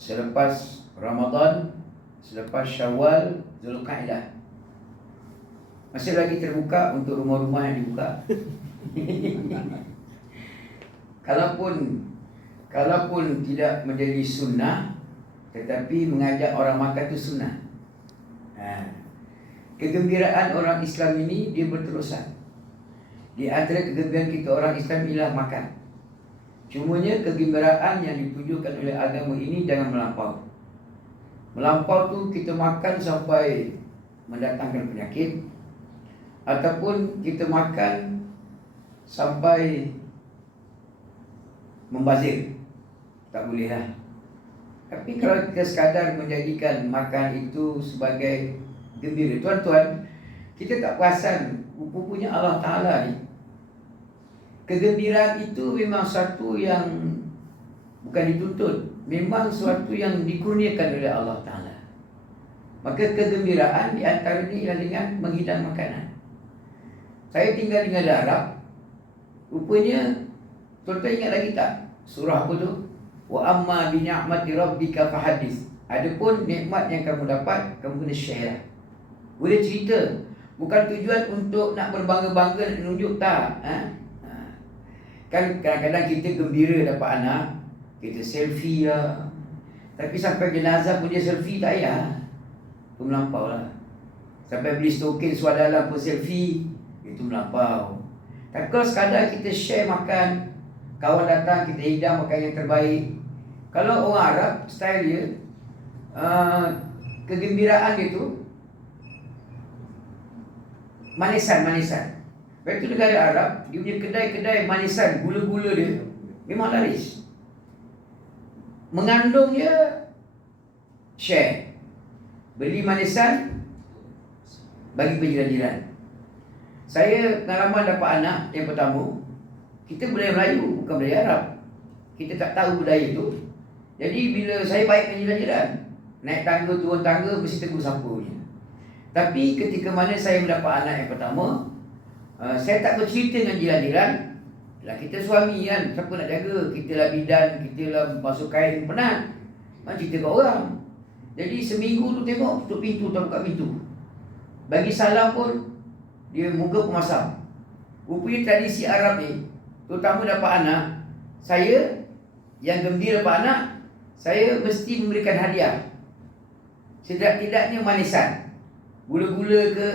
selepas Ramadan, selepas Syawal, Zulqa'dah. Masih lagi terbuka untuk rumah-rumah yang dibuka. Kalaupun tidak menjadi sunnah, tetapi mengajak orang makan itu sunnah. Kegembiraan orang Islam ini dia berterusan. Di antara kegembiraan kita orang Islam ialah makan. Cumanya kegembiraan yang ditujukan oleh agama ini jangan melampau. Melampau tu kita makan sampai mendatangkan penyakit, ataupun kita makan sampai membazir. Tak boleh lah. Tapi kalau kita sekadar menjadikan makan itu sebagai gembira, tuan-tuan, kita tak perasan punya Allah Ta'ala ni, kegembiraan itu memang satu yang bukan dituntut, memang suatu yang dikurniakan oleh Allah Ta'ala. Maka kegembiraan di antaranya ialah dengan menghidang makanan. Saya tinggal di negara Arab, rupanya, tuan-tuan ingat lagi tak surah apa tu? Wa amma bi ni'mati rabbika fahadis. Adapun nikmat yang kamu dapat, kamu kena share lah. Boleh cerita. Bukan tujuan untuk nak berbangga-bangga, nak tunjuk, tak. Kan kadang-kadang kita gembira dapat anak, kita selfie lah. Tapi sampai jenazah pun dia selfie, tak payah. Itu melampau lah. Sampai beli stokin suadalah pun selfie, itu melampau. Tapi kalau sekadar kita share makan, kawan datang, kita hidang makan yang terbaik. Kalau orang Arab, style dia, kegembiraan dia tu manisan-manisan. Lepas tu negara Arab, dia punya kedai-kedai manisan, gula-gula dia memang laris. Mengandung dia share. Beli manisan, bagi penjiran-jiran. Saya pengalaman dapat anak yang pertama, kita budaya Melayu, bukan budaya Arab. Kita tak tahu budaya tu. Jadi bila saya baik dengan jiran-jiran, naik tangga, turun tangga, mesti tegur siapa punya. Tapi ketika mana saya mendapat anak yang pertama, saya tak bercerita dengan jiran-jiran. Lah kita suami kan, siapa nak jaga? Kita lah bidan, kita lah basuh kain, penat. Mana cerita kat orang. Jadi seminggu tu tengok, tutup pintu, tak buka pintu. Bagi salam pun, dia muka pemasam. Rupanya tradisi Arab ni, terutama dapat anak, saya yang gembira dapat anak, saya mesti memberikan hadiah. Setidak-tidaknya manisan. Gula-gula ke,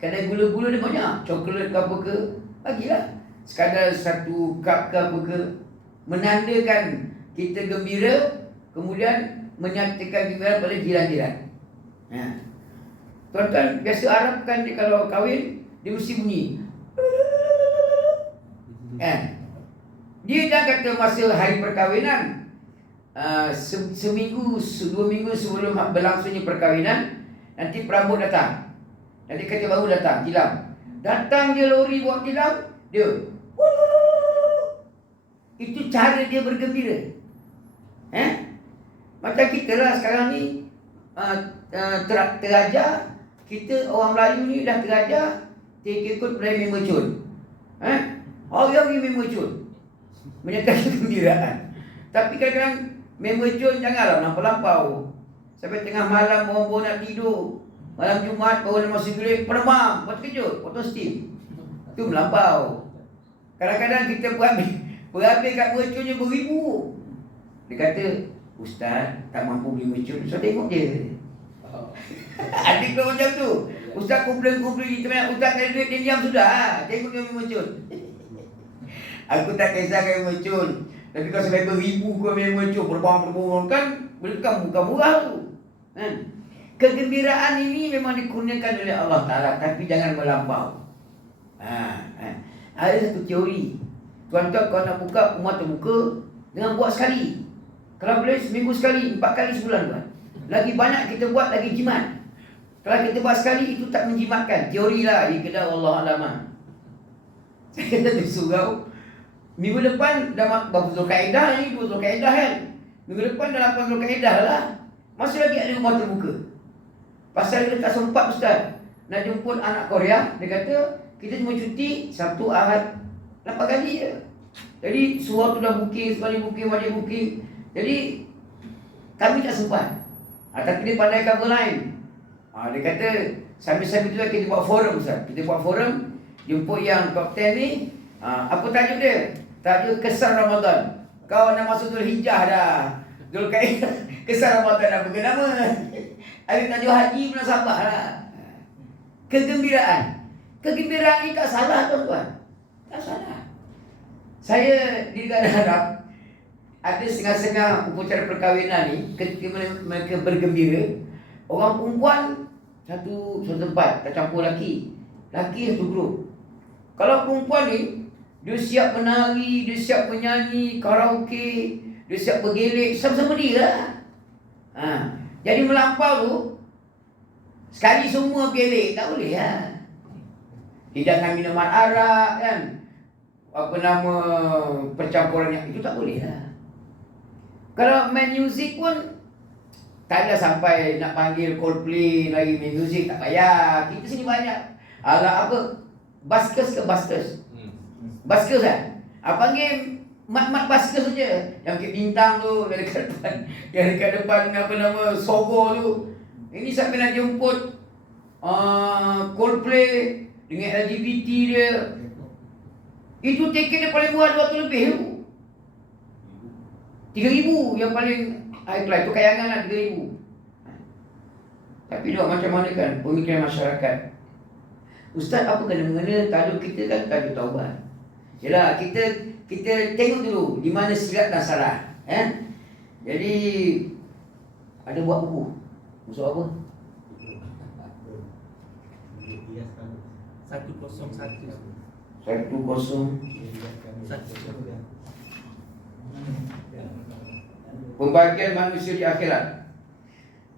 kadang gula-gula dia banyak, coklat ke apa ke, bagilah. Sekadar satu cup ke apa ke, menandakan kita gembira, kemudian menyatakan gembira pada jiran-jiran. Tuan-tuan, biasa Arab kan dia kalau kahwin, dia mesti bunyi. Dia dah kata masa hari perkahwinan, seminggu, 2 minggu sebelum berlangsungnya perkahwinan, nanti perambut datang. Nanti kata baru datang, tilam. Datang dia lori bawa tilam, dia. Itu cara dia bergembira. Macam kita lah sekarang ni, terajar, kita orang Melayu ni dah terajar, ikut perayaan Memecun. Hari-hari Memecun. Menyatakan kegembiraan. Tapi kadang-kadang Memecun janganlah lampau-lampau. Sampai tengah malam orang-orang nak tidur. Malam Jumaat baru nak masuk bilik, penemam, buat terkejut, potong steam. Itu melampau. Kadang-kadang kita berhabis kat mercunnya beribu. Dia kata, Ustaz tak mampu beli mercun, so tengok je. Adik kau macam tu. Ustaz kumpulan-kumpulan kita, Ustaz ada duit dia diam sudah. Tengok dia mercun. Aku tak kisahkan mercun. Tapi kalau sampai beribu kau mercun, berbang-berbang kan, bukan murah tu. Kegembiraan ini memang dikurniakan oleh Allah Ta'ala, tapi jangan melampau. Ada satu teori. Tuan-tuan kalau nak buka rumah terbuka, jangan buat sekali. Kalau boleh seminggu sekali, 4 kali sebulan tuan. Lagi banyak kita buat, lagi jimat. Kalau kita buat sekali, itu tak menjimatkan. Teori lah, di kedai Allah Alamah. Saya kata di surau, minggu depan dah Zulqa'dah ni, Zulqa'dah kan. Minggu depan dah 8 Zulqa'dah lah. Masih lagi ada rumah terbuka. Pasal dia tak sempat Ustaz nak jemput anak Korea. Dia kata kita cuma cuti Sabtu, Ahad 8 kali je. Jadi surat tu dah booking, sekali booking, wajib booking. Jadi Kami tak sempat. Tapi dia pandai cover lain. Dia kata, sambil-sambil tu kita buat forum, Ustaz. Kita buat forum, jemput yang top 10 ni. Apa tajuk dia? Tajuk Kesan Ramadan. Kau nak masuk Zulhijjah dah. Zulkaidah. Kesan Ramadan dah bukan nama. Ada tajuk haji pun sabar lah. Kegembiraan. Kegembiraan ni tak salah, tuan-tuan. Tak salah. Saya di negara Arab, ada setengah-setengah upacara perkahwinan ni, ketika mereka bergembira, orang perempuan satu tempat, tak campur lelaki. Lelaki satu grup. Kalau perempuan ni, dia siap menari, dia siap menyanyi, karaoke, dia siap bergelek, sama-sama dia lah. Jadi melampau tu, sekali semua bergelek, tak boleh lah. Hidangan minuman arak kan, apa nama, percampuran yang itu tak boleh lah. Kalau main muzik pun tak ada sampai nak panggil Coldplay lagi main muzik, tak payah. Kita sini banyak. Alah apa? Baskers ke Baskers? Baskers kan? Panggil mat-mat Baskers saja. Yang ke bintang tu yang dekat depan, yang dekat depan apa nama Sogo tu. Ini sampai nak jemput Coldplay dengan LGBT dia. Itu tiket dia paling murah 200 lebih tu. 3,000 yang paling high class tu, kayangan lah 3,000. Tapi dia macam mana kan pemikiran masyarakat. Ustaz, apa kena-mengena tajuk kita kan tajuk taubat. Yalah, kita tengok dulu di mana silap dan salah. Jadi ada buat buku. Musuh apa? 101. Pembagian manusia di akhirat.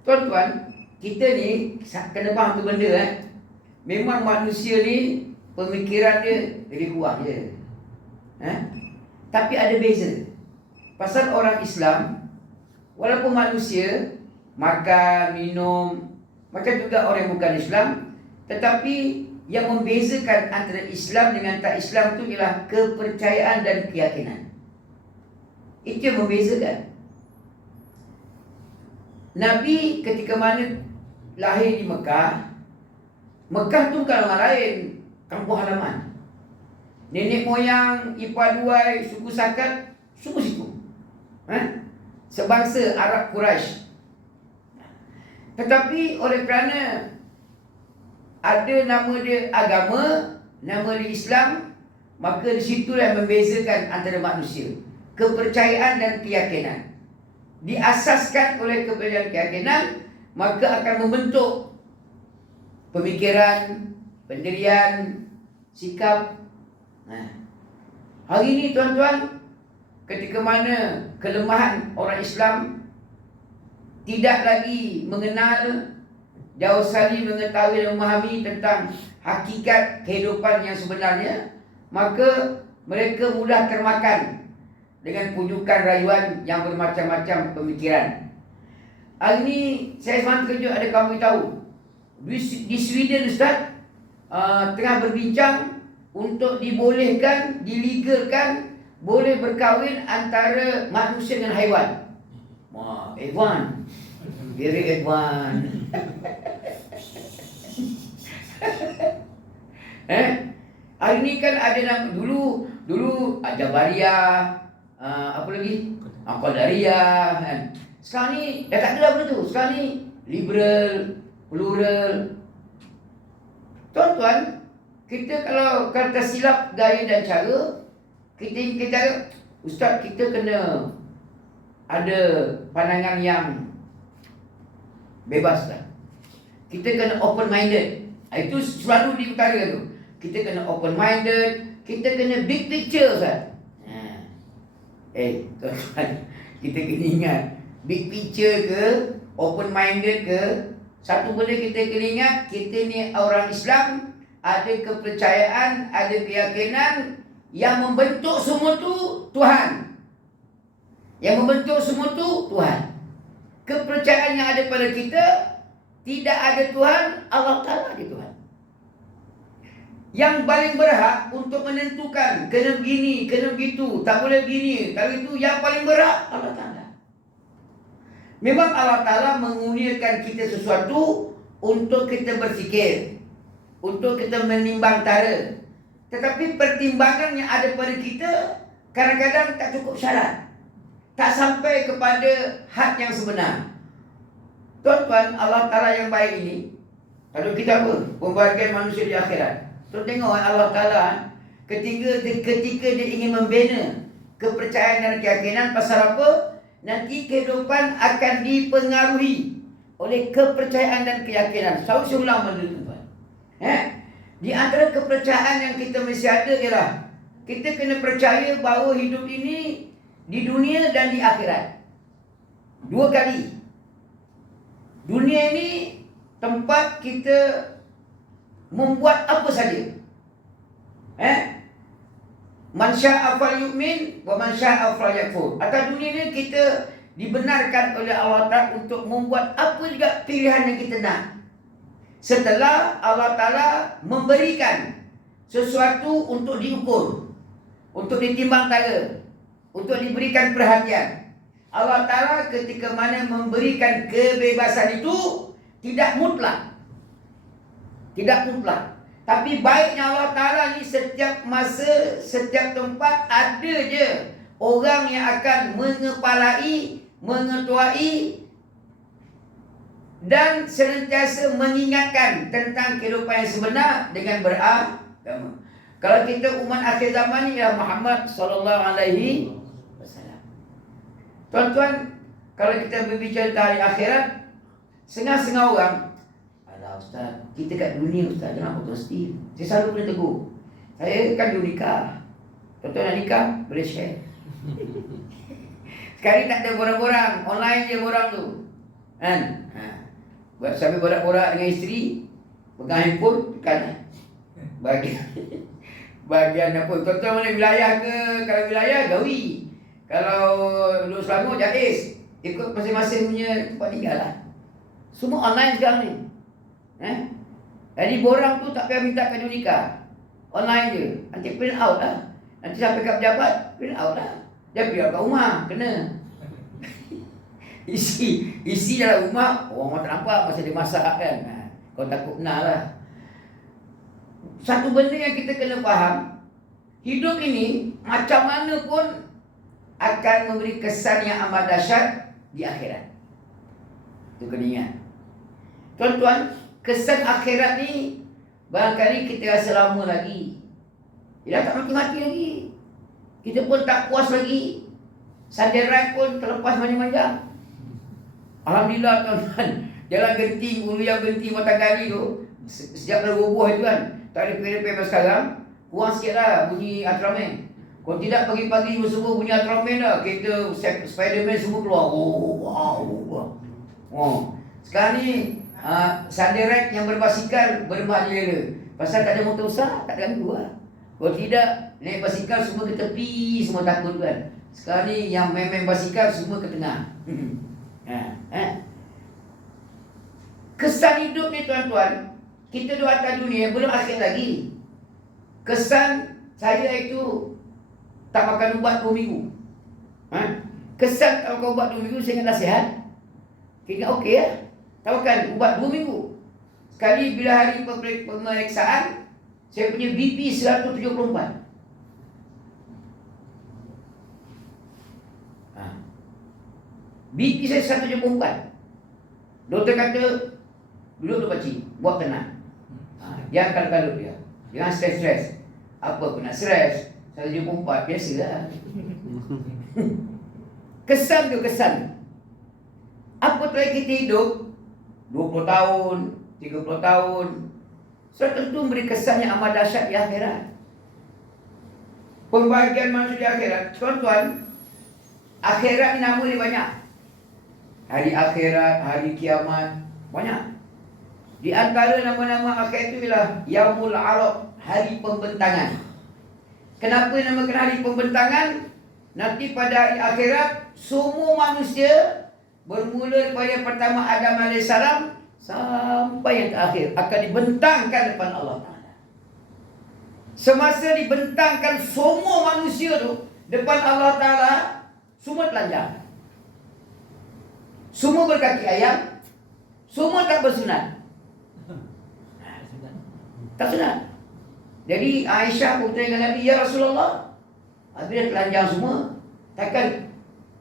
Tuan-tuan, kita ni kena faham tu benda Memang manusia ni pemikiran dia lebih kurang je. Tapi ada beza. Pasal orang Islam, walaupun manusia makan, minum macam juga orang yang bukan Islam, tetapi yang membezakan antara Islam dengan tak Islam tu ialah kepercayaan dan keyakinan. Itu yang membezakan. Nabi ketika mana lahir di Mekah, Mekah tu bukan orang lain, kampung halaman. Nenek moyang, ipar duai, suku Sakat, semua situ. Sebangsa Arab Quraisy. Tetapi oleh kerana ada nama dia agama, nama dia Islam, maka di situlah membezakan antara manusia. Kepercayaan dan keyakinan. Diasaskan oleh kepercayaan keyakinan, maka akan membentuk pemikiran, pendirian, sikap. Hari ini tuan-tuan, ketika mana kelemahan orang Islam tidak lagi mengenal, jauh sekali mengetahui dan memahami tentang hakikat kehidupan yang sebenarnya, maka mereka mudah termakan dengan pujukan rayuan yang bermacam-macam pemikiran. Hari ini saya semalam terkejut ada kamu tahu di Sweden, Ustaz, tengah berbincang untuk dibolehkan, dilegalkan boleh berkahwin antara manusia dengan haiwan. Wah, advance. Very advance. Hari ni kan ada nama dulu Jabariyah, apa lagi? Qadariyah kan. Sekarang ni dah tak ada lah benda tu. Sekarang ni liberal, plural. Tuan-tuan, kita kalau kata silap gaya dan cara, kita Ustaz, kita kena ada pandangan yang bebas lah. Kita kena open minded. Itu selalu di utara tu. Kita kena open minded, kita kena big picture, Ustaz. Tuan-tuan, kita kena ingat big picture ke, open minded ke, satu benda kita kena ingat, kita ni orang Islam, ada kepercayaan, ada keyakinan yang membentuk semua tu Tuhan. Yang membentuk semua tu Tuhan. Kepercayaan yang ada pada kita, tidak ada Tuhan, Allah Ta'ala ada Tuhan. Yang paling berhak untuk menentukan kena begini, kena begitu, tak boleh begini, tak begitu, yang paling berhak Allah Ta'ala. Memang Allah Ta'ala mengurniakan kita sesuatu untuk kita berfikir, untuk kita menimbang tara. Tetapi pertimbangan yang ada pada kita kadang-kadang tak cukup syarat, tak sampai kepada had yang sebenar. Tuan-tuan, Allah Ta'ala yang baik ini, kalau kita apa? Pembahagian manusia di akhirat. Tuan tengok Allah Ta'ala ketika dia ingin membina kepercayaan dan keyakinan. Pasal apa? Nanti kehidupan akan dipengaruhi oleh kepercayaan dan keyakinan. Saya ulang benda tu, tuan. Di antara kepercayaan yang kita mesti ada ialah kita kena percaya bahawa hidup ini di dunia dan di akhirat. 2 kali. Dunia ini tempat kita membuat apa saja. Man syaa falyu'min wa man syaa falyakfur. Atas dunia ini kita dibenarkan oleh Allah Ta'ala untuk membuat apa juga pilihan yang kita nak. Setelah Allah Ta'ala memberikan sesuatu untuk diukur, untuk ditimbang tara, untuk diberikan perhatian. Allah Ta'ala ketika mana memberikan kebebasan itu tidak mutlak. Tidak mutlak. Tapi baiknya Allah Ta'ala ni setiap masa, setiap tempat ada je orang yang akan mengepalai, mengetuai dan senantiasa mengingatkan tentang kehidupan yang sebenar dengan beragama. Kalau kita umat akhir zaman ni ialah Muhammad sallallahu alaihi wasallam. Tuan-tuan, kalau kita berbicara tentang hari akhirat, setengah-setengah orang, alah Ustaz, kita kat dunia Ustaz, jangan potong setir. Saya selalu boleh tegur. Saya kan dulu nikah. Tuan-tuan nak nikah, boleh share. Sekarang tak ada borang-borang, online je borang tu. Kan? Sambil borak-borak dengan isteri, pegang handphone, tekan bahagian apa. Tuan-tuan mana wilayah ke? Kalau wilayah, Gawi. Kalau duduk Selangor, Jais. Ikut masing-masing punya tempat tinggal lah. Semua online sekarang ni. Jadi borang tu tak payah minta kado nikah. Online je. Nanti print out lah. Nanti sampai kat pejabat, print out lah. Dia pergi kat rumah, kena. Isi dalam rumah, orang tak nampak masa dia masak kan. Kau takut benar lah. Satu benda yang kita kena faham, hidup ini macam mana pun akan memberi kesan yang amat dahsyat di akhirat. Itu kena ingat. Tuan-tuan, kesan akhirat ni barangkali kita rasa lama lagi. Dia tak mati-mati lagi. Kita pun tak puas lagi. Sandirai pun terlepas macam-macam. Alhamdulillah tuan-tuan, jalan genting, ulu yang genting Matanggali tu, sejak pada bubuh itu kan, tak ada PDP sekarang, kurang sikit lah bunyi Ultraman. Kalau tidak pagi-pagi semua bunyi Ultraman dah, kereta Spiderman semua keluar. Sekarang ni Sandirai yang berbasikal bermak je. Pasal tak ada motor besar, tak ada ganggu lah. Kalau tidak, naik basikal semua ke tepi, semua takut kan. Sekarang ni yang main-main basikal semua ke tengah. Kesan hidup ni tuan-tuan, kita duduk atas dunia, belum akhir lagi. Kesan saya itu tak makan ubat 2 minggu. Kesan tak makan ubat 2 minggu, saya ingat nasihat. Kita okey lah, tak makan ubat 2 minggu. Sekali bila hari pemeriksaan, saya punya BP 174. BP saya 174. Doktor kata, duduk pakcik, buat tenang. Jangan kalut-kalut dia. Jangan stres-stres. Apa pun nak stres, 174, biasalah. Kesan tu kesan. Apa telah kita hidup 20 tahun, 30 tahun, so tentu memberi kesan yang amat dahsyat di akhirat. Pembahagian manusia di akhirat, tuan-tuan, akhirat ni nama dia banyak. Hari akhirat, hari kiamat, banyak. Di antara nama-nama akhirat itu ialah Yaumul Arab, hari pembentangan. Kenapa namakan hari pembentangan? Nanti pada hari akhirat, semua manusia bermula daripada pertama Adam AS sampai yang terakhir akan dibentangkan depan Allah Ta'ala. Semasa dibentangkan semua manusia tu depan Allah Ta'ala, semua telanjang. semua berkaki ayam, semua tak bersunat. Tak sunat. Jadi Aisyah pun tanya dengan Nabi, "Ya Rasulullah, bila telanjang semua, takkan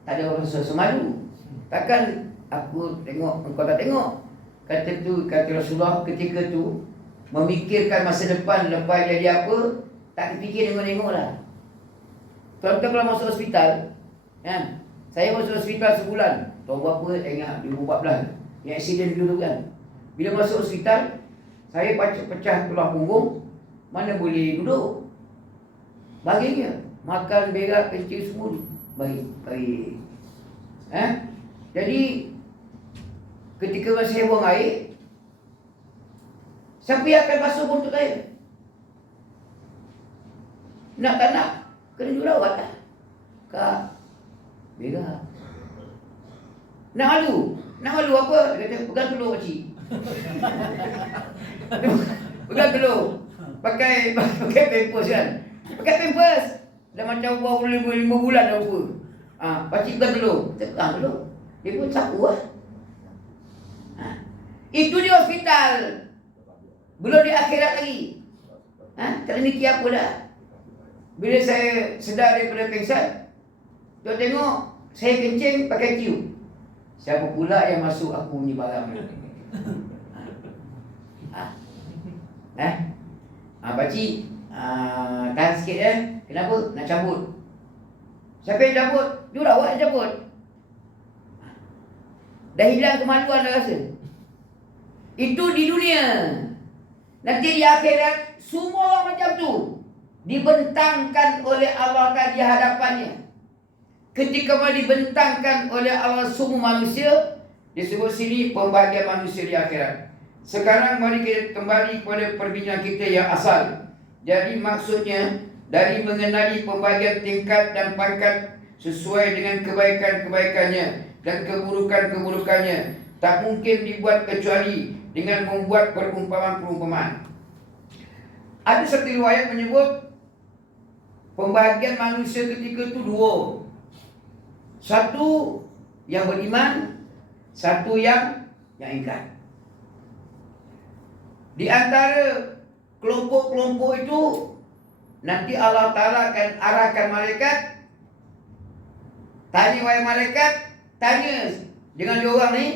tak ada orang rasa malu? Takkan aku tengok, engkau tak tengok?" Kata Rasulullah ketika tu memikirkan masa depan lepas jadi apa, tak fikir tengok-tengok lah. Tuan-tuan kalau masuk hospital, kan? Saya masuk hospital sebulan, tahun berapa ingat 2014, yang accident dulu kan. Bila masuk hospital, saya pecah tulang punggung, mana boleh duduk. Baginya makan, berak, kencing semua baik. Jadi ketika masa saya buang air, siapa yang akan basuh buntut saya? Nak tak nak, kena jurawat lah. Kak, berak. Nak malu apa? Dia kata, pegang telur pakcik. Pegang telur. Pakai pampers kan. Pakai pampers. Dah macam baru 5 bulan dah rupa. Pakcik pegang telur. Kita pegang telur. Dia pun sapu lah. Itu di hospital. Belum di akhirat lagi. Tak ada mikir apa dah. Bila saya sedar daripada pingsan, tuan tengok, saya kencing pakai tiup. Siapa pula yang masuk aku punya barang ni? Pakcik, tahan sikit Kenapa? Nak cabut. Siapa yang cabut? Jurawat yang cabut. Dah hilang kemaluan dah rasa. Itu di dunia. Nanti di akhirat, semua orang macam tu dibentangkan oleh Allah Ta'ala di hadapannya. Ketika mana dibentangkan oleh Allah semua manusia, disebut sini pembahagian manusia di akhirat. Sekarang mari kita kembali kepada perbincangan kita yang asal. Jadi maksudnya dari mengenali pembahagian tingkat dan pangkat sesuai dengan kebaikan-kebaikannya dan keburukan-keburukannya, tak mungkin dibuat kecuali dengan membuat perumpamaan-perumpamaan. Ada satu riwayat menyebut pembahagian manusia ketika itu 2. Satu yang beriman, satu yang ingkar. Di antara kelompok-kelompok itu, nanti Allah Ta'ala akan arahkan malaikat. Tanya wahai malaikat, tanya dengan diorang ni,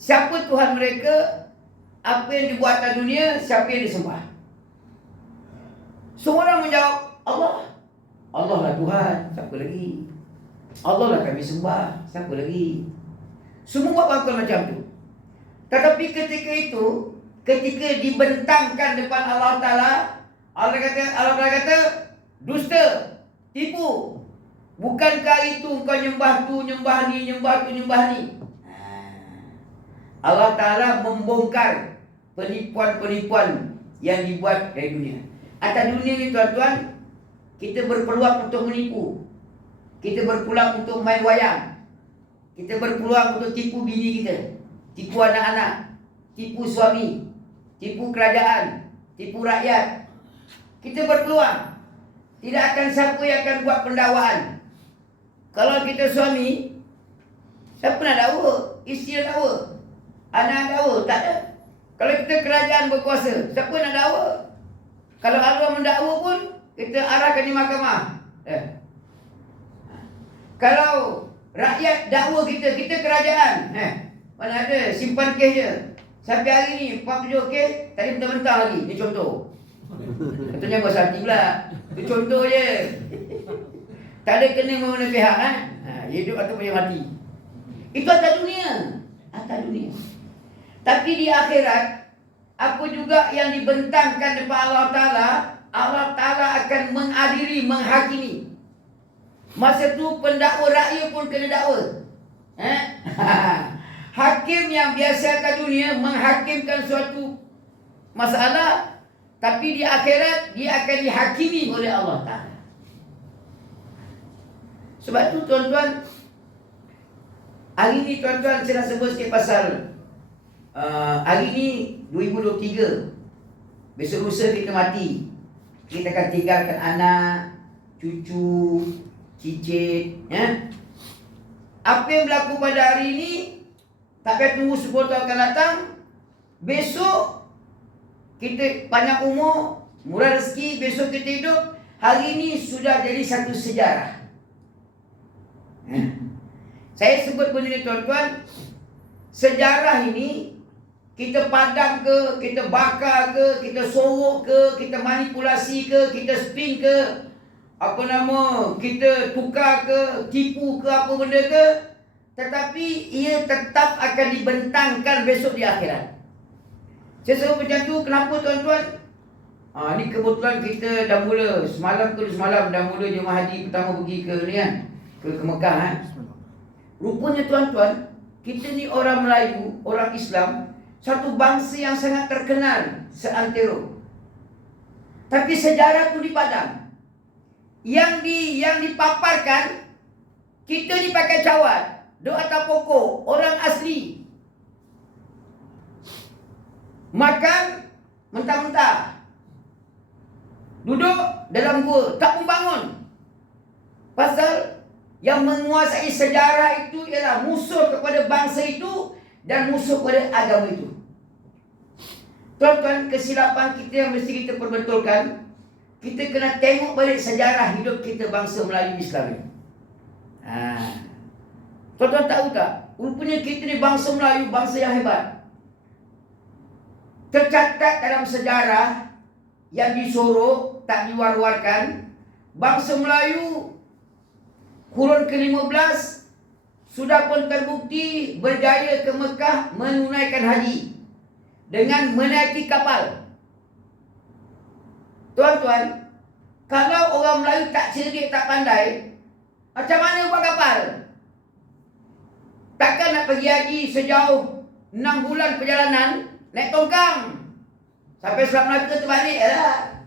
siapa Tuhan mereka, apa yang dibuat atas dunia, siapa yang disembah. Semua orang menjawab, Allah. Allah lah Tuhan, siapa lagi? Allah lah kami sembah, siapa lagi? Semua buat pengakuan macam tu. Tetapi ketika itu, ketika dibentangkan depan Allah Ta'ala, Allah Ta'ala kata, dusta, tipu. Bukankah itu kau nyembah tu, nyembah ni, nyembah tu, nyembah ni? Allah Ta'ala membongkar penipuan-penipuan yang dibuat dari dunia. Atas dunia ni tuan-tuan, kita berpeluang untuk menipu. Kita berpeluang untuk main wayang. Kita berpeluang untuk tipu bini kita, tipu anak-anak, tipu suami, tipu kerajaan, tipu rakyat. Kita berpeluang. Tidak akan siapa yang akan buat pendakwaan. Kalau kita suami, siapa nak dakwa? Isteri nak dakwa? Anak dakwa? Tak ada. Kalau kita kerajaan berkuasa, siapa nak dakwa? Kalau Allah mendakwa pun, kita arahkan di mahkamah. Kalau rakyat dakwa kita kerajaan, mana ada, simpan kes je. Sampai hari ni 47 kes, tadi mentah-mentah lagi. Ni contoh. Katanya berhati pula. Itu contoh je. Tak ada kena mana pihak hidup ataupun yang mati. Itu atas dunia. Atas dunia. Tapi di akhirat, apa juga yang dibentangkan depan Allah Ta'ala, Allah Ta'ala akan mengadili, menghakimi. Masa tu pendakwa rakyat pun kena dakwa. Hakim yang biasa kat dunia menghakimkan suatu masalah, tapi di akhirat dia akan dihakimi oleh Allah Ta'ala. Sebab tu tuan-tuan, hari ni tuan-tuan saya nak sebut sikit pasal hari ni 2023. Besok lusa kita mati. Kita akan tinggalkan anak, cucu, cicit, Apa yang berlaku pada hari ini, tak payah tunggu 10 tahun akan datang. Besok kita panjang umur, murah rezeki, besok kita hidup. Hari ini sudah jadi satu sejarah. Saya sebut benda ni tuan-tuan, sejarah ini kita padam ke, kita bakar ke, kita sorok ke, kita manipulasi ke, kita spin ke, kita tukar ke, tipu ke, apa benda ke, tetapi ia tetap akan dibentangkan besok di akhirat. Saya sebut macam tu, kenapa tuan-tuan? Ni kebetulan kita dah mula semalam dah mula jemaah haji pertama pergi ke ni kan, ke Mekah . Rupanya tuan-tuan, kita ni orang Melayu, orang Islam, satu bangsa yang sangat terkenal seantero. Tapi sejarah tu dipadam. Yang dipaparkan, kita dipakai cawat, duk atas pokok, orang asli. Makan mentah-mentah, duduk dalam gua, tak pun bangun. Pasal yang menguasai sejarah itu ialah musuh kepada bangsa itu dan musuh kepada agama itu. Tuan-tuan, kesilapan kita yang mesti kita perbetulkan. Kita kena tengok balik sejarah hidup kita bangsa Melayu Islam ini. Tuan-tuan tahu tak? Rupanya kita ni bangsa Melayu, bangsa yang hebat. Tercatat dalam sejarah yang disorok, tak diwar-warkan, bangsa Melayu kurun ke-15 sudah pun terbukti berjaya ke Mekah menunaikan haji dengan menaiki kapal. Tuan-tuan, kalau orang Melayu tak cerdik, tak pandai, macam mana buat kapal? Takkan nak pergi haji sejauh 6 bulan perjalanan naik tongkang sampai Selat Melaka terbalik lah.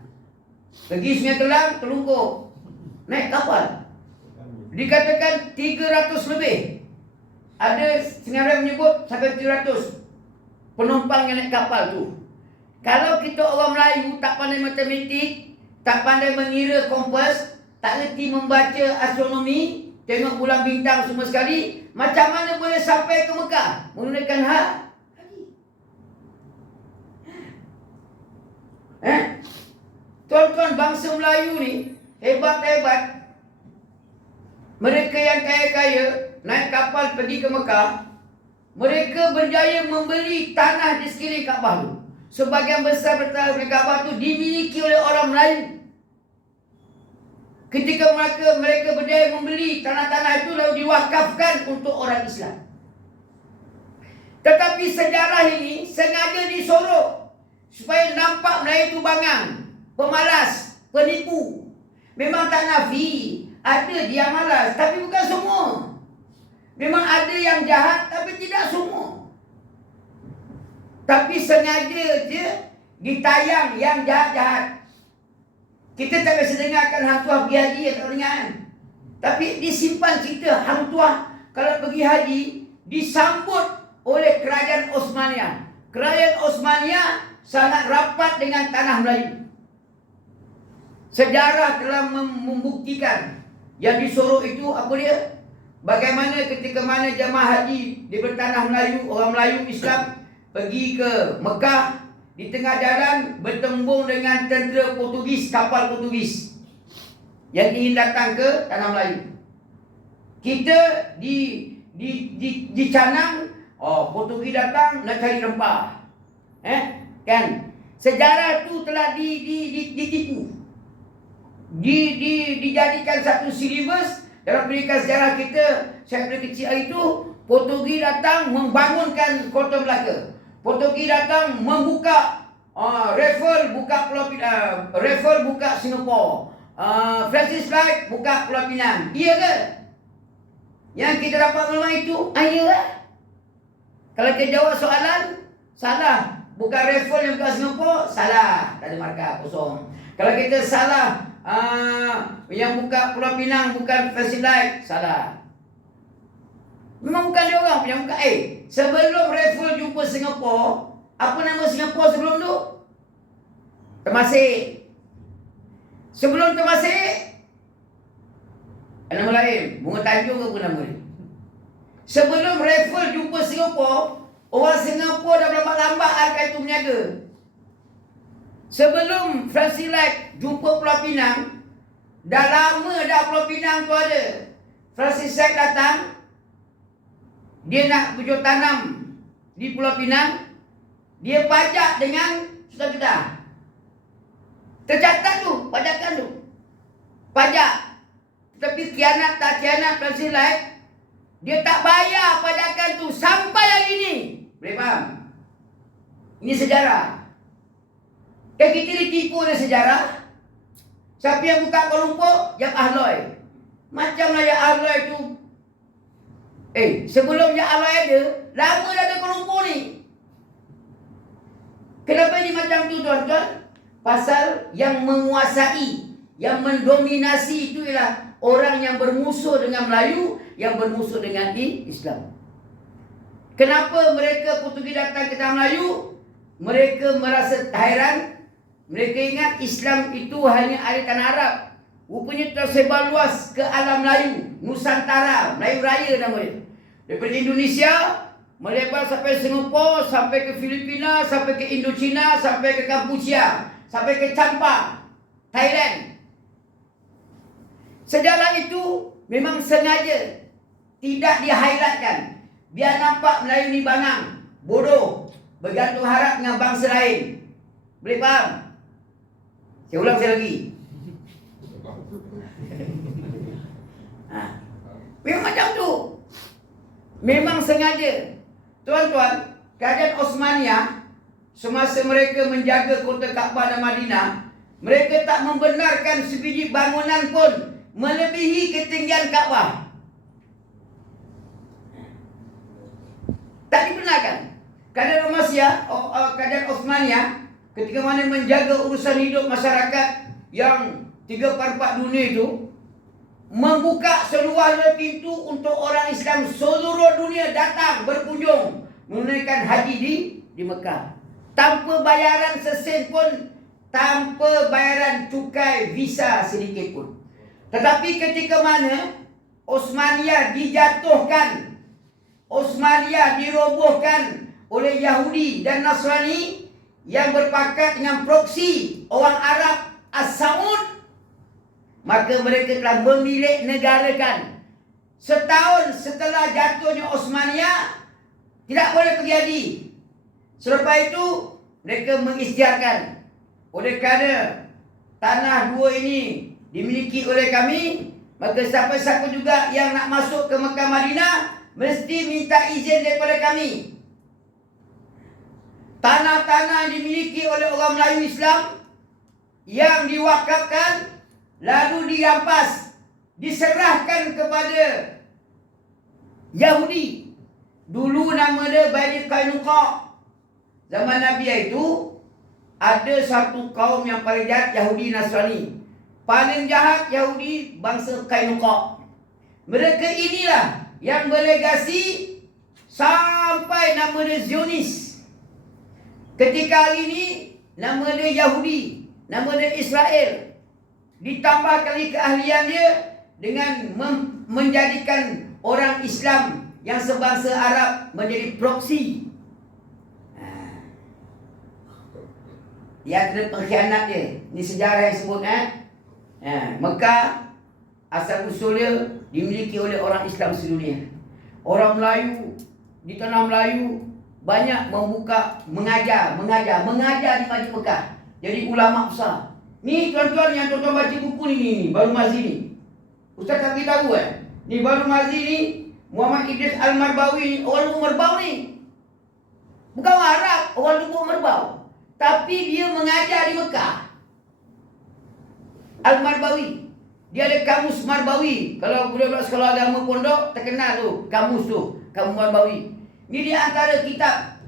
Pergi Sungai Kelang, Telungkup, naik kapal. Dikatakan 300 lebih. Ada senarai menyebut sampai 300 penumpang yang naik kapal tu. Kalau kita orang Melayu tak pandai matematik, tak pandai mengira kompas, tak reti membaca astronomi, tengok bulan bintang semua sekali, macam mana boleh sampai ke Mekah menunaikan haji? Tuan-tuan, bangsa Melayu ni hebat-hebat. Mereka yang kaya-kaya naik kapal pergi ke Mekah. Mereka berjaya membeli tanah di sekeliling Kaabah tu. Sebahagian besar tanah di Kaabah tu dimiliki oleh orang Melayu. Ketika mereka berjaya membeli tanah-tanah itu lalu diwakafkan untuk orang Islam. Tetapi sejarah ini sengaja disorok supaya nampak Melayu itu bangang, pemalas, penipu. Memang tak nafi, ada dia malas, tapi bukan semua. Memang ada yang jahat, tapi tidak semua. Tapi sengaja je ditayang yang jahat-jahat. Kita tak biasa dengarkan Hang Tuah pergi haji, tak dengar. Tapi disimpan cerita Hang Tuah kalau pergi haji disambut oleh kerajaan Osmania. Kerajaan Osmania sangat rapat dengan tanah Melayu. Sejarah telah membuktikan yang disorok itu apa dia? Bagaimana ketika mana jemaah haji di bertanah Melayu, orang Melayu Islam pergi ke Mekah, di tengah jalan bertembung dengan tentera Portugis, kapal Portugis yang ingin datang ke tanah Melayu. Kita di Canang, Portugis datang nak cari rempah. Kan? Sejarah tu telah ditipu. Dijadikan satu silibus dalam pendidikan sejarah kita. Saya pada kecil hari itu, Portugis datang membangunkan Kota Melaka. Portugis datang membuka Raffles buka Pulau Pinang, Raffles buka Singapura, Francis Drake buka Pulau Pinang. Iya ke? Yang kita dapat maklumat itu, iyalah. Kalau kita jawab soalan, salah. Bukan Raffles yang buka Singapura, salah. Tak ada markah, kosong. Kalau kita salah, yang buka Pulau Pinang bukan Francis Drake, salah. Memang bukan dia orang yang buka. Sebelum Raffles jumpa Singapura, apa nama Singapura sebelum tu? Temasek. Sebelum Temasek, nama lain. Bunga Tanjung ke apa nama dia? Sebelum Raffles jumpa Singapura, orang Singapura dah berlambat-lambat Al-Qaeda itu berniaga. Sebelum Francis Light jumpa Pulau Pinang, dah lama dah Pulau Pinang tu ada. Francis Light datang, dia nak berjual tanam di Pulau Pinang, dia pajak dengan sudah-sudah. Tercatat tu, pajakan tu. Pajak. Tetapi kianat tak kianat Francis Light, dia tak bayar pajakan tu sampai hari ini. Boleh faham? Ini sejarah. Dan kita ditipu oleh sejarah. Siapa yang buka Kuala Lumpur? Yang Ahloi. Macamlah yang Ahloi tu. Sebelum yang Ahloi ada, lama dah ada Kuala Lumpur ni. Kenapa ini macam tu tuan-tuan? Pasal yang menguasai, yang mendominasi itu ialah orang yang bermusuh dengan Melayu, yang bermusuh dengan Islam. Kenapa mereka Portugis datang ke tanah Melayu? Mereka merasa hairan. Mereka ingat Islam itu hanya ada tanah Arab. Rupanya tersebar luas ke alam Melayu, Nusantara, Melayu Raya namanya. Daripada Indonesia melebar sampai Singapura, sampai ke Filipina, sampai ke Indochina, sampai ke Kampuchia, sampai ke Champa, Thailand. Sejarah itu memang sengaja tidak di-highlightkan. Biar nampak Melayu ni bangang, bodoh, bergantung harap dengan bangsa lain. Boleh faham? Saya ulang sekali lagi. Memang macam tu. Memang sengaja. Tuan-tuan, kerajaan Osmaniyah semasa mereka menjaga kota Kaabah dan Madinah, mereka tak membenarkan sebiji bangunan pun melebihi ketinggian Kaabah. Tak dibenarkan. Kerajaan Osmaniyah ketika mana menjaga urusan hidup masyarakat yang 3/4 dunia itu, membuka seluas pintu untuk orang Islam seluruh dunia datang berkunjung menunaikan haji di Mekah tanpa bayaran sesen pun, tanpa bayaran cukai visa sedikit pun. Tetapi ketika mana Osmaniyah dijatuhkan, Osmaniyah dirobohkan oleh Yahudi dan Nasrani yang berpakat dengan proksi orang Arab As-Saud, maka mereka telah memilik negarakan. Setahun setelah jatuhnya Osmaniyah, tidak boleh pergi haji. Selepas itu mereka mengisytiharkan, oleh kerana tanah dua ini dimiliki oleh kami, maka siapa-siapa juga yang nak masuk ke Mekah Madinah mesti minta izin daripada kami. Tanah-tanah dimiliki oleh orang Melayu Islam yang diwakafkan lalu dirampas, diserahkan kepada Yahudi. Dulu nama dia Bani Qainuqa. Zaman Nabi itu ada satu kaum yang paling jahat, Yahudi Nasrani. Paling jahat Yahudi bangsa Qainuqa. Mereka inilah yang berlegasi sampai nama dia Zionis. Ketika hari ini nama dia Yahudi, nama dia Israel. Ditambah kali keahlian dia dengan menjadikan orang Islam yang sebangsa Arab menjadi proksi. Dia ada pengkhianat dia. Ini sejarah yang sebut. Mekah asal usulnya dimiliki oleh orang Islam sedunia. Orang Melayu di tanah Melayu banyak mengajar di Masjid Mekah. Jadi ulama besar. Ni tuan-tuan yang tuan-tuan baca buku ni Baru Mazi ni. Ustaz tak beritahu ni Baru Mazi ni, Muhammad Idris Al-Marbawi ni, orang Lubu Merbau ni. Bukan orang Arab, orang Lubu Merbau. Tapi dia mengajar di Mekah. Al-Marbawi. Dia ada kamus Marbawi. Kalau budak-budak sekolah agama pondok terkenal tu, kamus Marbawi. Ini dia antara kitab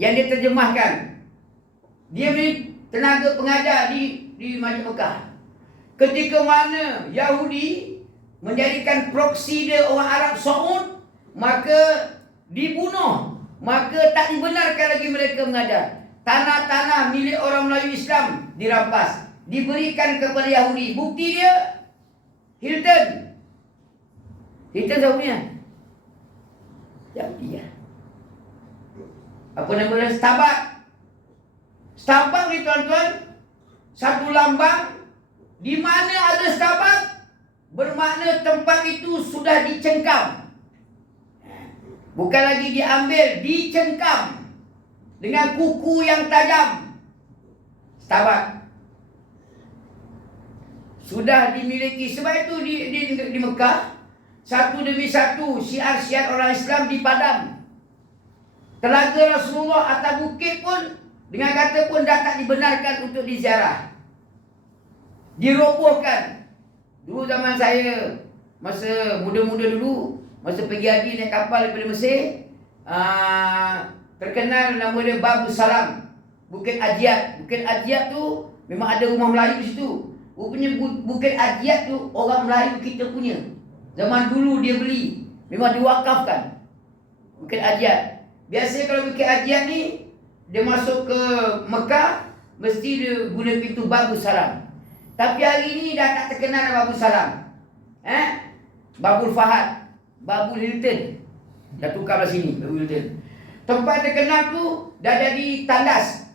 yang dia terjemahkan. Dia ni tenaga pengajar di Masjid Mekah. Ketika mana Yahudi menjadikan proksi dia orang Arab Saud, maka dibunuh, maka tak dibenarkan lagi mereka mengajar. Tanah-tanah milik orang Melayu Islam dirampas, diberikan kepada Yahudi. Bukti dia Hilton Saudnya. Yahudi ya. Apa nama dia? Starbucks. Starbucks ni tuan-tuan, satu lambang. Di mana ada Starbucks, bermakna tempat itu sudah dicengkam. Bukan lagi diambil, dicengkam dengan kuku yang tajam. Starbucks sudah dimiliki. Sebab itu di Mekah, satu demi satu syiar-syiar orang Islam dipadam. Telaga Rasulullah atas bukit pun dengan kata pun dah tak dibenarkan untuk diziarah, dirobohkan. Dulu zaman saya, masa muda-muda dulu, masa pergi haji naik kapal daripada Mesir, terkenal nama dia Babu Salam, Bukit Ajiat. Bukit Ajiat tu memang ada rumah Melayu di situ. Rupanya Bukit Ajiat tu orang Melayu kita punya. Zaman dulu dia beli, memang diwakafkan Bukit Ajiat. Biasanya kalau Bukit Ajiat ni, dia masuk ke Mekah, mesti dia guna pintu Babu Salam. Tapi hari ni dah tak terkenal Babu Salam. Babul Fahad, Babul Hilton. Dah tukar lah sini, Babul Hilton. Tempat terkenal tu dah jadi tandas.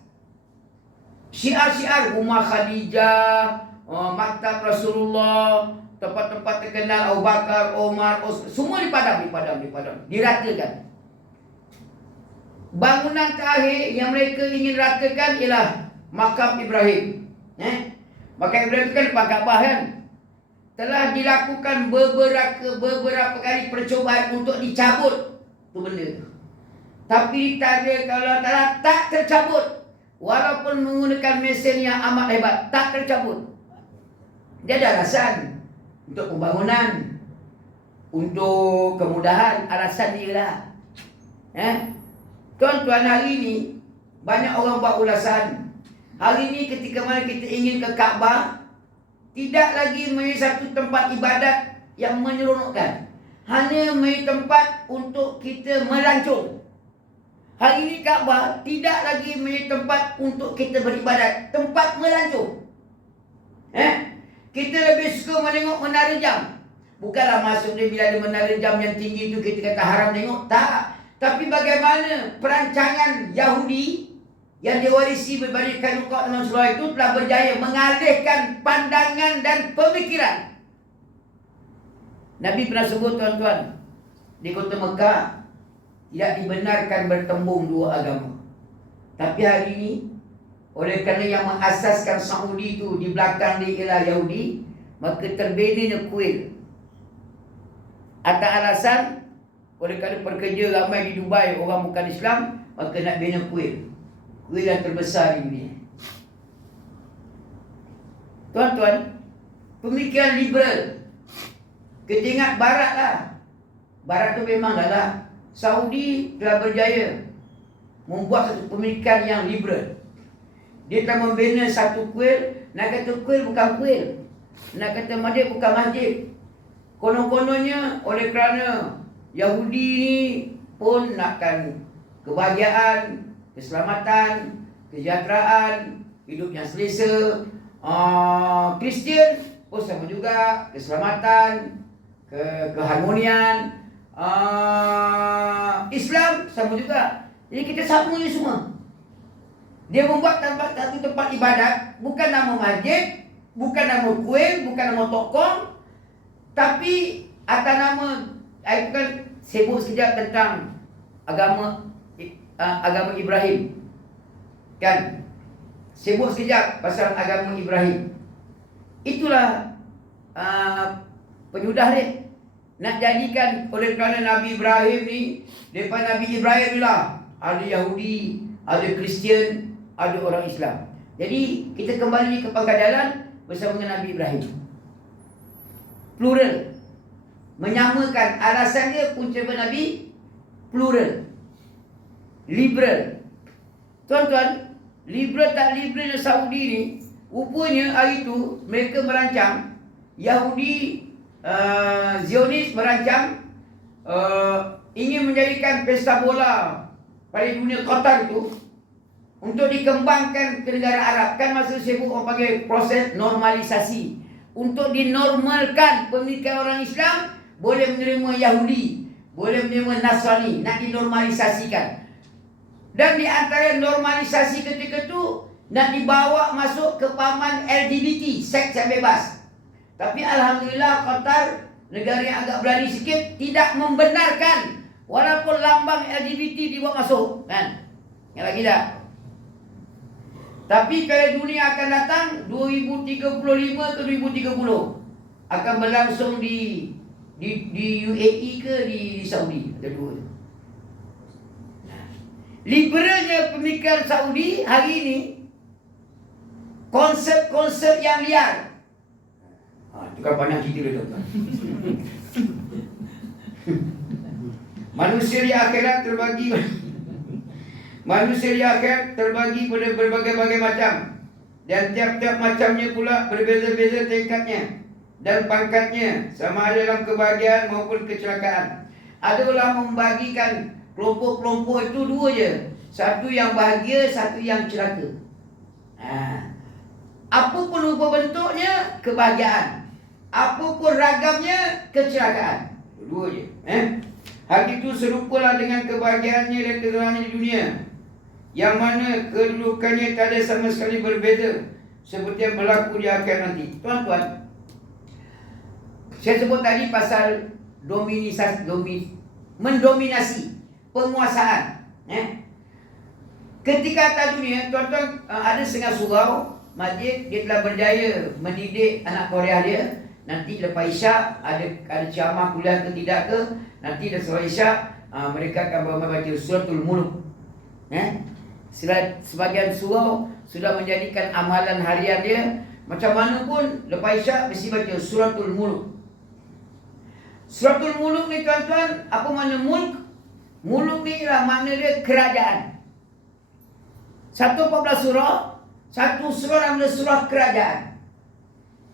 Syiar-syiar rumah Khadijah, maktab Rasulullah, tempat-tempat terkenal Abu Bakar, Omar, semua dipadam. Diratakan. Bangunan terakhir yang mereka ingin ratakan ialah Makam Ibrahim. Makam Ibrahim itu kan depan Kaabah kan. Telah dilakukan beberapa kali percubaan untuk dicabut tu benda tu. Tapi takdir kalau tak tercabut. Walaupun menggunakan mesin yang amat hebat, tak tercabut. Dia ada alasan untuk pembangunan, untuk kemudahan, alasan dia lah. Tuan-tuan, hari ini banyak orang buat ulasan. Hari ini ketika mana kita ingin ke Kaabah, tidak lagi menjadi satu tempat ibadat yang menyeronokkan, hanya menjadi tempat untuk kita melancong. Hari ini Kaabah tidak lagi menjadi tempat untuk kita beribadat, tempat melancong. Kita lebih suka menengok menara jam. Bukanlah maksudnya bila ada menara jam yang tinggi itu kita kata haram tengok, tak. Tapi bagaimana perancangan Yahudi yang diwarisi daripada Kainuqa dan Surah itu telah berjaya mengalihkan pandangan dan pemikiran. Nabi pernah sebut tuan-tuan, di kota Mekah tidak dibenarkan bertembung dua agama. Tapi hari ini, oleh kerana yang mengasaskan Saudi itu di belakang dia ialah Yahudi, maka terbinanya kuil. Atas alasan oleh kerana pekerja ramai di Dubai orang bukan Islam, maka nak bina kuil. Kuil yang terbesar di dunia. Tuan-tuan, pemikiran liberal. Kita ingat Barat lah. Barat tu memang lah. Saudi telah berjaya membuat satu pemikiran yang liberal. Dia telah membina satu kuil. Nak kata kuil bukan kuil, nak kata masjid bukan masjid. Konon-kononnya oleh kerana Yahudi ni pun nakkan kebahagiaan, keselamatan, kesejahteraan, hidup yang selesa. Kristian pun sama juga, keselamatan, keharmonian. Islam sama juga. Jadi kita sama ni semua. Dia membuat satu tempat ibadat, bukan nama masjid, bukan nama kuil, bukan nama tokoh, tapi atas nama, itu kan sebut sekejap tentang agama Ibrahim. Kan? Sebut sekejap pasal agama Ibrahim. Itulah penyudah dia. Nak jadikan oleh kerana Nabi Ibrahim ni, daripada Nabi Ibrahim ni lah ada Yahudi, ada Kristian, ada orang Islam. Jadi kita kembali ke pangkadalan bersama dengan Nabi Ibrahim. Plural. Menyamakan alasan dia punca Nabi plural. Liberal. Tuan-tuan, liberal tak liberal Saudi ni, rupanya hari itu mereka merancang, Yahudi Zionis merancang ingin menjadikan pesta bola pada dunia Qatar itu untuk dikembangkan ke negara Arab. Kan masa sibuk orang panggil proses normalisasi. Untuk dinormalkan pemikiran orang Islam boleh menerima Yahudi, boleh menerima Nasrani, nak dinormalisasikan. Dan di antara normalisasi ketika itu nak dibawa masuk ke pahaman LGBT, seks yang bebas. Tapi alhamdulillah Qatar, negara yang agak berani sikit, tidak membenarkan walaupun lambang LGBT dibawa masuk, kan? Yang lagi dah. Tapi kalau dunia akan datang 2035 ke 2030 akan berlangsung di UAE ke di Saudi, ada dua. Liberalnya pemikiran Saudi hari ini, konsep-konsep yang liar. Itu kan pandang cerita dia, tuan. Manusia di akhirat terbagi pada berbagai-bagai macam, dan tiap-tiap macamnya pula berbeza-beza tingkatnya dan pangkatnya, sama ada dalam kebahagiaan maupun kecelakaan. Ada ulama membagikan kelompok-kelompok itu dua je. Satu yang bahagia, satu yang celaka. Apapun rupa bentuknya, kebahagiaan. Apapun ragamnya, kecelakaan. Dua je. Hal itu serupalah dengan kebahagiaannya dan kesenangannya di dunia, yang mana kedudukannya tak ada sama sekali berbeza seperti yang berlaku di akhir nanti. Tuan-tuan, saya sebut tadi pasal mendominasi, penguasaan. Ketika atas dunia, tuan-tuan, ada setengah surau masjid, dia telah berjaya mendidik anak Korea dia. Nanti lepas Isyak ada ceramah kuliah ke tidak ke, nanti dah surau Isyak, mereka akan membaca suratul Mulk. Sebagian surau sudah menjadikan amalan harian dia, macam mana pun lepas Isyak mesti baca suratul Mulk. Suratul Mulk ni tuan-tuan, apa makna mulk? Mulk ni lah makna dia kerajaan. 114 surah, satu surah namanya surah kerajaan.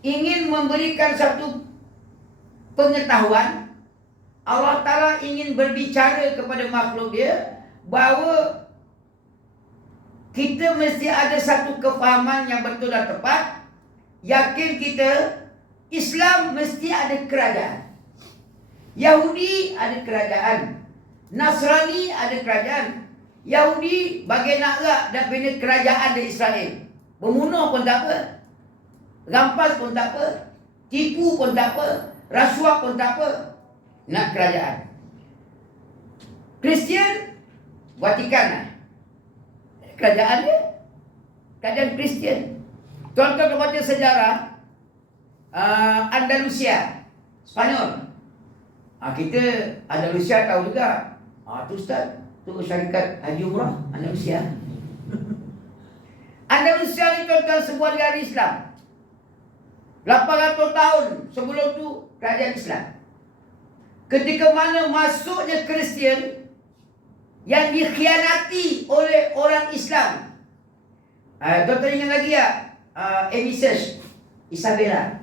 Ingin memberikan satu pengetahuan, Allah Ta'ala ingin berbicara kepada makhluk dia bahawa kita mesti ada satu kefahaman yang betul dan tepat. Yakin kita, Islam mesti ada kerajaan. Yahudi ada kerajaan, Nasrani ada kerajaan. Yahudi bagi nak rak dan bina kerajaan di Israel. Membunuh pun tak apa, rampas pun tak apa, tipu pun tak apa, rasuah pun tak apa. Nak kerajaan. Kristian, Vatikan lah kerajaan dia, kerajaan Kristian. Tuan-tuan baca sejarah Andalusia, Spanyol. Kita Andalusia tahu juga. Tu Ustaz, tu syarikat Haji Umrah Andalusia. Andalusia ni tuan-tuan sebuah negara Islam. 800 tahun sebelum tu kerajaan Islam. Ketika mana masuknya Kristian yang dikhianati oleh orang Islam. Tuan-tuan ingat lagi ya? Amy Search, Isabella.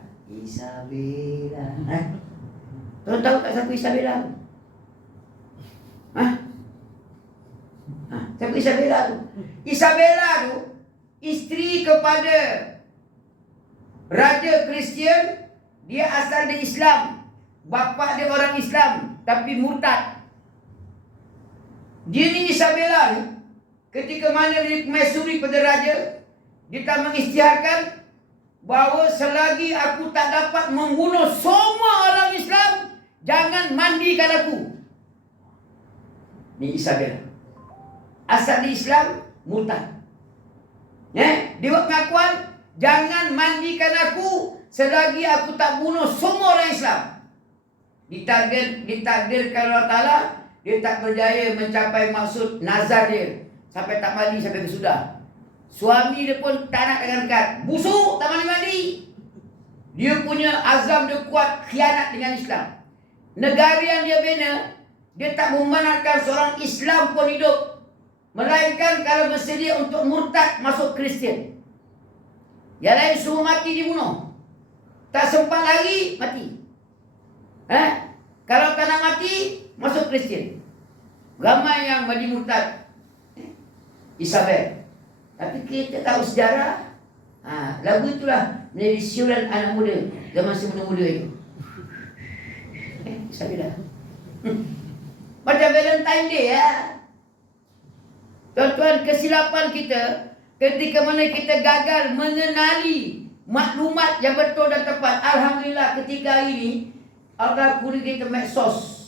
Tuan tahu tak siapa Isabella tu? Siapa Isabella tu? Isabella tu isteri kepada raja Kristian. Dia asal dari Islam, bapa dia orang Islam tapi murtad. Dia ni Isabella ni, ketika mana dia kemaisuri pada raja, dia tak mengisytiharkan bahawa selagi aku tak dapat membunuh semua orang Islam, jangan mandikan aku. Ni Isabella, asal di Islam, murtad. Dia buat pengakuan, jangan mandikan aku selagi aku tak bunuh semua orang Islam. Ditakdirkan Allah Ta'ala, dia tak berjaya mencapai maksud nazar dia, sampai tak mandi, sampai kesudah. Suami dia pun tak nak dengan dekat, busuk, tak mandi-mandi. Dia punya azam dia kuat, khianat dengan Islam. Negara yang dia bina, dia tak membenarkan seorang Islam pun hidup, melainkan kalau bersedia untuk murtad masuk Kristian. Yang lain semua mati dibunuh. Tak sempat lagi, mati. Kalau tak nak mati, masuk Kristian. Ramai yang mati murtad. Isabel. Tapi kita tahu sejarah. Lagu itulah menjadi siuran anak muda zaman muda itu. Isabella. Macam Valentine Day ya. Tuan-tuan, kesilapan kita ketika mana kita gagal mengenali maklumat yang betul dan tepat. Alhamdulillah ketika ini Allah beri kita medsos.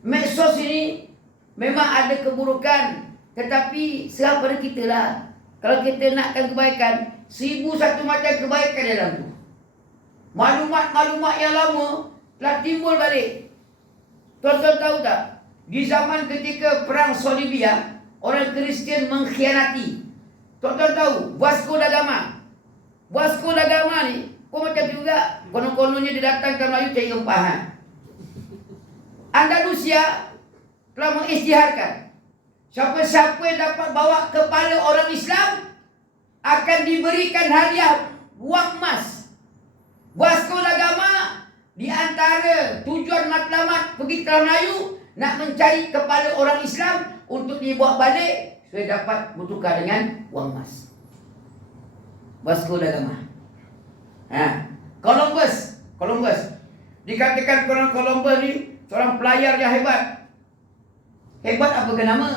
Medsos ini memang ada keburukan, tetapi serah pada kita lah. Kalau kita nakkan kebaikan, 1001 macam kebaikan dalam tu. Maklumat-maklumat yang lama telah timbul balik. Tuan-tuan tahu tak? Di zaman ketika perang Salibia, orang Kristian mengkhianati. Tuan-tuan tahu, Vasco da Gama. Vasco da Gama ni pun macam juga. Konon-kononnya dia datang ke Melayu cari rempahan. Andalusia telah mengisytiharkan siapa-siapa yang dapat bawa kepala orang Islam akan diberikan hadiah wang emas. Vasco da Gama di antara tujuan matlamat pergi ke Melayu nak mencari kepala orang Islam untuk dibawa balik supaya dapat bertukar dengan wang emas. Vasco da Gama. Columbus. Dikatakan Columbus ni seorang pelayar yang hebat. Hebat apa ke nama?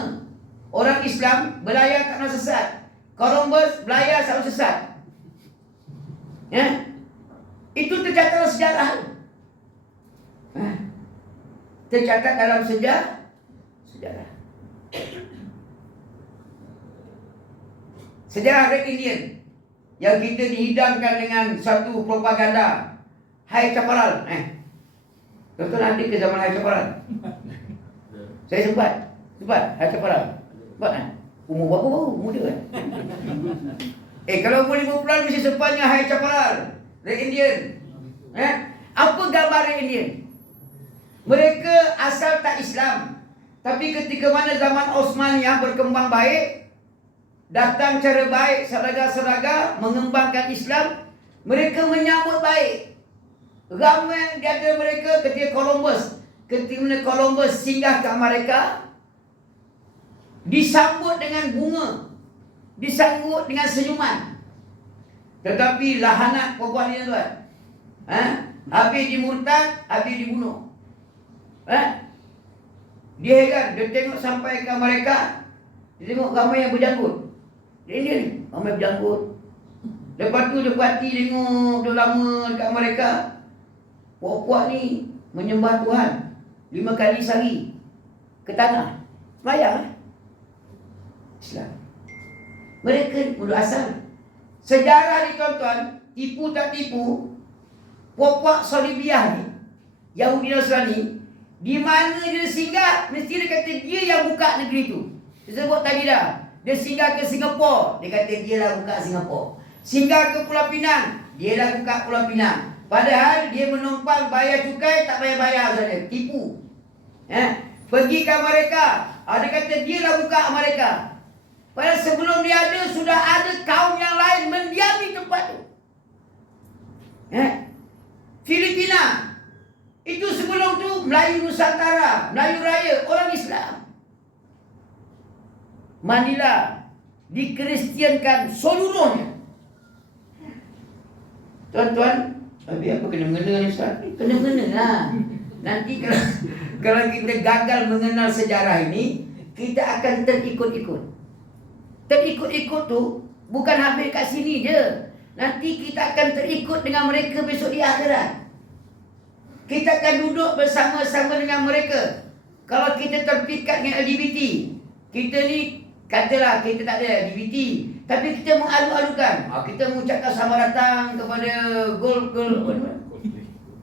Orang Islam berlayar tak nak sesat. Columbus berlayar selalu sesat. Ya? Itu tercatat dalam sejarah. Tercatat dalam sejarah. Sejarah Red Indian yang kita dihidangkan dengan satu propaganda. Hai Chaparral. Tuan-tuan ada ke zaman Hai Chaparral? Saya sempat Hai Chaparral. Sempat umur berapa baru? Muda kan? Kalau umur 50 mesti sempatnya Hai Chaparral. Red Indian. Apa gambar Red Indian? Mereka asal tak Islam, tapi ketika mana zaman Osmaniyah berkembang baik, datang cara baik, sadaga-sadaga mengembangkan Islam, mereka menyambut baik. Ramai di antara mereka ketika mana Columbus singgah ke Amerika, disambut dengan bunga, disambut dengan senyuman. Tetapi lahanat perempuan ini tuan, habis dimurtad, habis dibunuh. Dia heran, dia tengok sampai ke Amerika, dia tengok ramai yang berjanggut. Dia ni ramai berjanggut. Lepas tu dia perhati tengok dah lama dekat Amerika, puak-puak ni menyembah Tuhan 5 kali sehari ke tanah sembahyang Islam. Mereka mulut asal. Sejarah ni tuan-tuan, tipu tak tipu, puak-puak Salibiyah ni, Yahudi Nasrani, di mana dia singgah, mesti dia kata dia yang buka negeri tu. Dia sebut tadi dah, dia singgah ke Singapura, dia kata dia lah buka Singapura. Singgah ke Pulau Pinang, dia lah buka Pulau Pinang. Padahal dia menumpang bayar cukai, tak bayar-bayar saja, tipu. Pergi ke Amerika, dia kata dia lah buka Amerika. Padahal sebelum dia ada, sudah ada kaum yang lain mendiami tempat tu. Filipina, itu sebelum tu Melayu Nusantara, Melayu Raya, orang Islam. Manila dikristiankan seluruhnya. Tuan-tuan, tapi apa kena-mengena ni Ustaz? Kena-mengena lah. Nanti kalau kita gagal mengenal sejarah ini, kita akan terikut-ikut. Terikut-ikut tu bukan habis kat sini je. Nanti kita akan terikut dengan mereka besok di akhirat. Kita akan duduk bersama-sama dengan mereka. Kalau kita terpikat dengan LGBT, kita ni katalah kita tak ada LGBT, tapi kita mengalu-alukan. Kita mengucapkan selamat datang kepada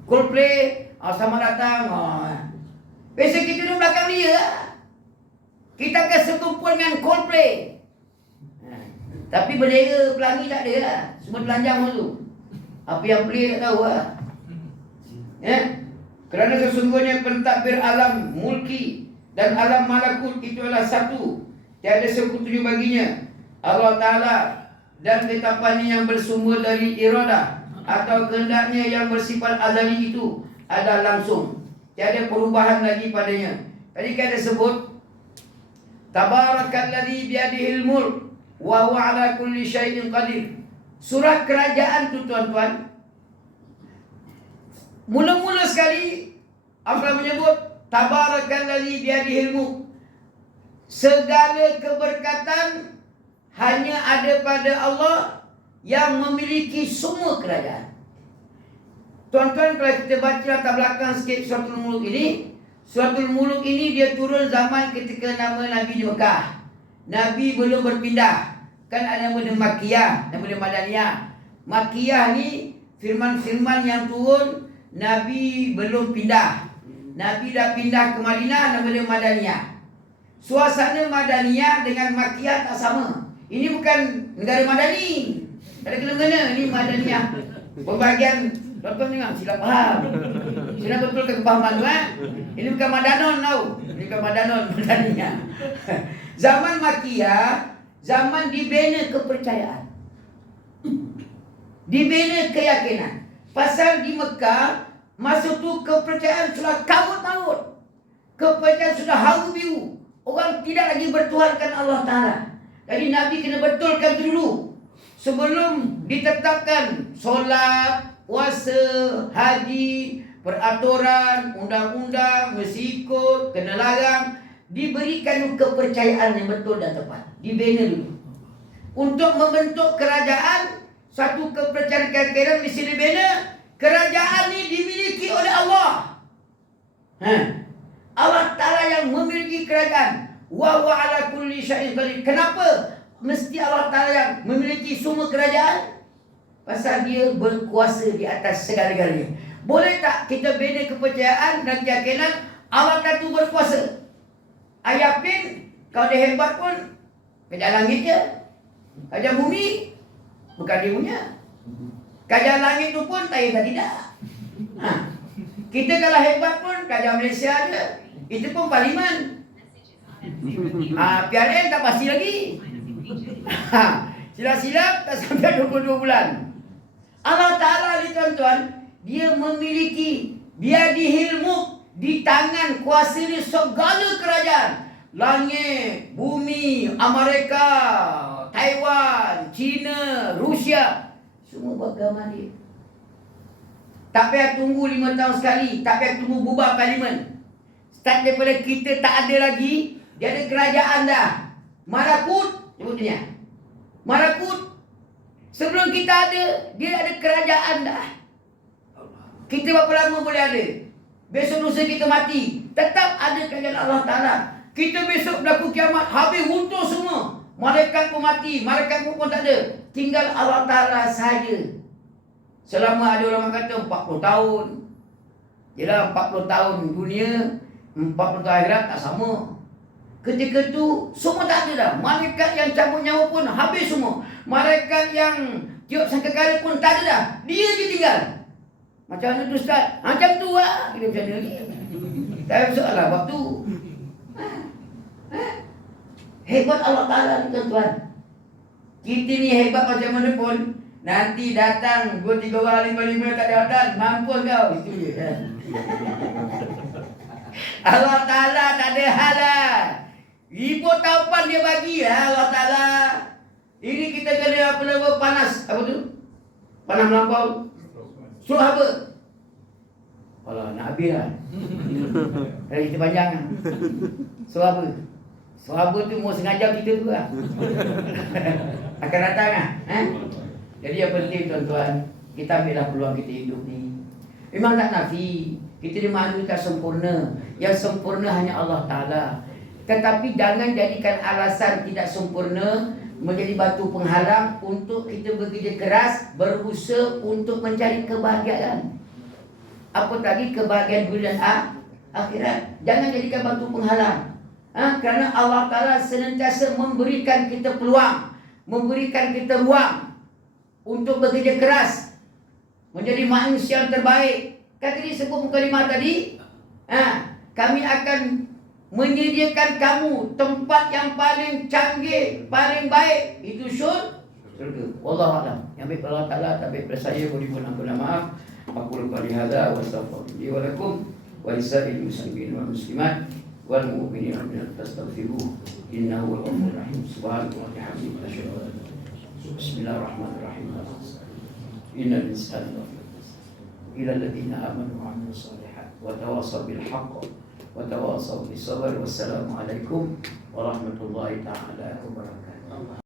Coldplay, selamat datang. Biasa kita duduk belakang dia lah. Kita akan setumpul dengan Coldplay. Tapi bendera pelangi tak ada lah. Semua telanjang tu. Apa yang play tak tahu lah. Kerana sesungguhnya pentadbir alam mulki dan alam malakut itu adalah satu, tiada sekutu baginya. Allah Ta'ala dan ketetapannya yang bersumber dari iradah atau kehendaknya yang bersifat azali itu ada langsung, tiada perubahan lagi padanya. Tadi kita sebut Tabarakalladzi biyadihil mulk wa huwa ala kulli syai'in qadir. Surah kerajaan tu tuan-tuan, mula-mula sekali Allah menyebut Tabarakalladzi biyadihil mulk. Segala keberkatan hanya ada pada Allah yang memiliki semua kerajaan. Tuan-tuan, kalau kita baca latar belakang sikit Suratul Mulk ini, Suratul Mulk ini dia turun zaman ketika nama Nabi di Mekah. Nabi belum berpindah. Kan ada nama Makkiyah, nama Madaniyah. Makkiyah ni firman-firman yang turun Nabi belum pindah. Nabi dah pindah ke Madinah, nama dia Madaniyah. Suasana Madaniyah dengan Makkiyah tak sama. Ini bukan negara Madani. Tak ada kena-mengena. Ini Madaniyah. Pembagian, tuan-tuan dengar, silap faham. Silap betulkan kepahaman tu. Ini bukan Madanon tau. Ini bukan Madanon, Madaniyah. Zaman Makkiyah, zaman dibina kepercayaan. Dibina keyakinan. Pasal di Mekah, masa tu kepercayaan sudah kabut maut. Kepercayaan sudah haru biru. Orang tidak lagi bertuhankan Allah Ta'ala. Jadi Nabi kena betulkan dulu. Sebelum ditetapkan solat, puasa, haji, peraturan, undang-undang, mesti ikut, kena larang. Diberikan kepercayaan yang betul dan tepat. Dibina dulu. Untuk membentuk kerajaan, satu kepercayaan keyakinan mesti dibina. Kerajaan ini dimiliki oleh Allah. Allah Ta'ala yang memiliki kerajaan. Wa huwa ala kulli syai'in qadir. Kenapa mesti Allah Ta'ala yang memiliki semua kerajaan? Pasal dia berkuasa di atas segala-galanya. Boleh tak kita bina kepercayaan dan keyakinan Allah Ta'ala itu berkuasa? Ayapin, kalau dia hebat pun kerajaan langit je. Kerajaan bumi bukan dia punya. Kerajaan langit tu pun tak tidak. Kita kalau hebat pun kerajaan Malaysia je. Itu pun parlimen. PRN tak pasti lagi. Silap-silap tak sampai 22 bulan. Allah Ta'ala ni tuan-tuan, dia memiliki biyadihil mulk, di tangan kuasa dia segala kerajaan. Langit, bumi, Amerika, Taiwan, China, Rusia, semua beragama dia. Tak payah tunggu 5 tahun sekali. Tak payah tunggu bubar parlimen. Start daripada kita tak ada lagi, dia ada kerajaan dah. Malakut, sebutnya Malakut. Sebelum kita ada, dia ada kerajaan dah. Kita berapa lama boleh ada? Besok lusa kita mati, tetap ada kerajaan Allah Ta'ala. Kita besok berlaku kiamat, habis runtuh semua. Malaikat pun mati, malaikat pun tak ada. Tinggal Allah Ta'ala saja. Selama ada orang kata 40 tahun. Yelah 40 tahun dunia, 40 tahun akhirat tak sama. Ketika tu semua tak ada dah. Malaikat yang cabut nyawa pun habis semua. Malaikat yang tiup sangkakala pun tak ada dah. Dia je tinggal. Macam mana tu Ustaz? Macam tu lah. Kita macam mana lagi? Tak ada soalan waktu. Hebat Allah Ta'ala ni tuan-tuan. Kita ni hebat macam mana pun, nanti datang 2-3 orang 5-5 tak datang, mampus kau. Itu je kan. Allah Ta'ala tak ada hal lah. Ribut taupan dia bagi lah Allah Ta'ala. Ini kita kena apa nama panas. Apa tu? Panas melampau. Suruh apa? Alah nak habis lah. Kalau kita panjang lah. Suruh apa? Suruh apa tu mau sengaja kita tu lah. Akan datang lah. Jadi yang penting tuan-tuan, kita ambillah peluang kita hidup ni. Memang tak nafi. Kita ni manusia tak sempurna. Yang sempurna hanya Allah Ta'ala. Tetapi jangan jadikan alasan tidak sempurna menjadi batu penghalang untuk kita bekerja keras, berusaha untuk mencari kebahagiaan. Apa tadi? Kebahagiaan dunia dan akhirat. Jangan jadikan batu penghalang. Kerana Allah Ta'ala senantiasa memberikan kita peluang, memberikan kita ruang untuk bekerja keras, menjadi manusia yang terbaik. Kata dia sebut mukadimah tadi, kami akan menyediakan kamu tempat yang paling canggih, paling baik, itu syurga. Wallahu a'lam. Yang baik Allah Ta'ala, tak baik pada saya, mohon ampun dan maaf. Aku lupa lihada wa astaghfirullah wa lakum wa lisa'il muslimin wal muslimat wal mu'minin wal mu'minat tastaghfiruh innahu wal ghafurur rahim. Subhanallahi wa bihamdihi asyhadu an la ilaha illallah. Bismillahirrahmanirrahim. Innal insana lafi khusr illa alladziina aamanu wa 'amilus shalihaat wa tawassaw bil haqq wa tawassaw bis sabr. Wassalamualaikum warahmatullahi taala wabarakatuh.